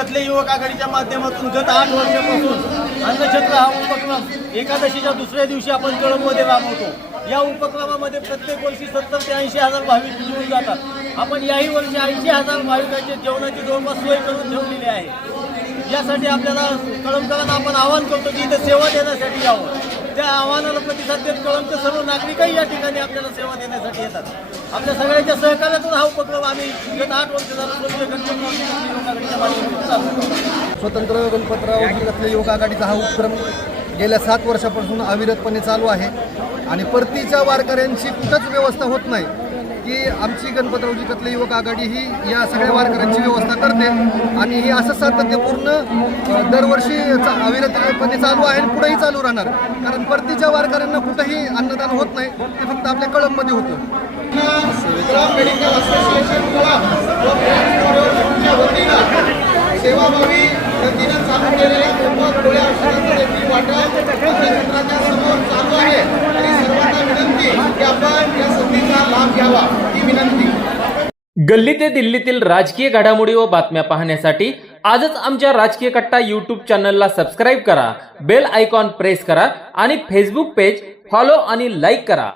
कथले युवक आघाडीच्या माध्यमातून गत 8 वर्षापासून अन्नछत्र हा उपक्रम एकादशीच्या दुसऱ्या दिवशी आपण कळंबमध्ये राबवतो। या उपक्रमामध्ये प्रत्येक वर्षी 70 ते 80 हजार भाविक येऊन जातात। आपण याही वर्षी 80,000 भाविकांच्या जेवणाची जवळपास सोय करून ठेवलेली आहे। यासाठी आपल्याला कळंबकरांना आपण आवाहन करतो की इथे सेवा देण्यासाठी यावं। त्या आव्हानाला प्रतिसाद देत कळंबचे सर्व नागरिकही या ठिकाणी आपल्याला सेवा देण्यासाठी येतात। आपल्या सगळ्यांच्या सहकार्यातून हा उपक्रम आम्ही गत 8 वर्ष स्वतंत्र गणपतराव कथले युवक आघाडीचा हा उपक्रम गेल्या 7 वर्षापासून अविरतपणे चालू आहे आणि परतीच्या वारकऱ्यांची कुठंच व्यवस्था होत नाही की आमची गणपतरावजी कथले युवक आघाडी ही या सगळ्या वारकऱ्यांची व्यवस्था करते आणि ही असं सातत्यपूर्ण दरवर्षी अविरतपणे चालू आहे आणि पुढेही चालू राहणार, कारण परतीच्या वारकऱ्यांना कुठंही अन्नदान होत नाही, ते फक्त आपल्या कळंबमध्ये होतं। सेवाभावी प्रतिदिन चालू केलेल्या मोफत गोळ्या औषधांचे वाटप क्षेत्राच्या समोर चालू आहे आणि सर्वांना विनंती की आपण या संधीचा लाभ घ्यावा ही विनंती। गल्ली ते दिल्लीतील राजकीय घडामोडी व बातम्या पाहण्यासाठी आजच आमच्या राजकीय कट्टा यूट्यूब चॅनलला सबस्क्राईब करा, बेल आयकॉन प्रेस करा आणि फेसबुक पेज फॉलो आणि लाईक करा।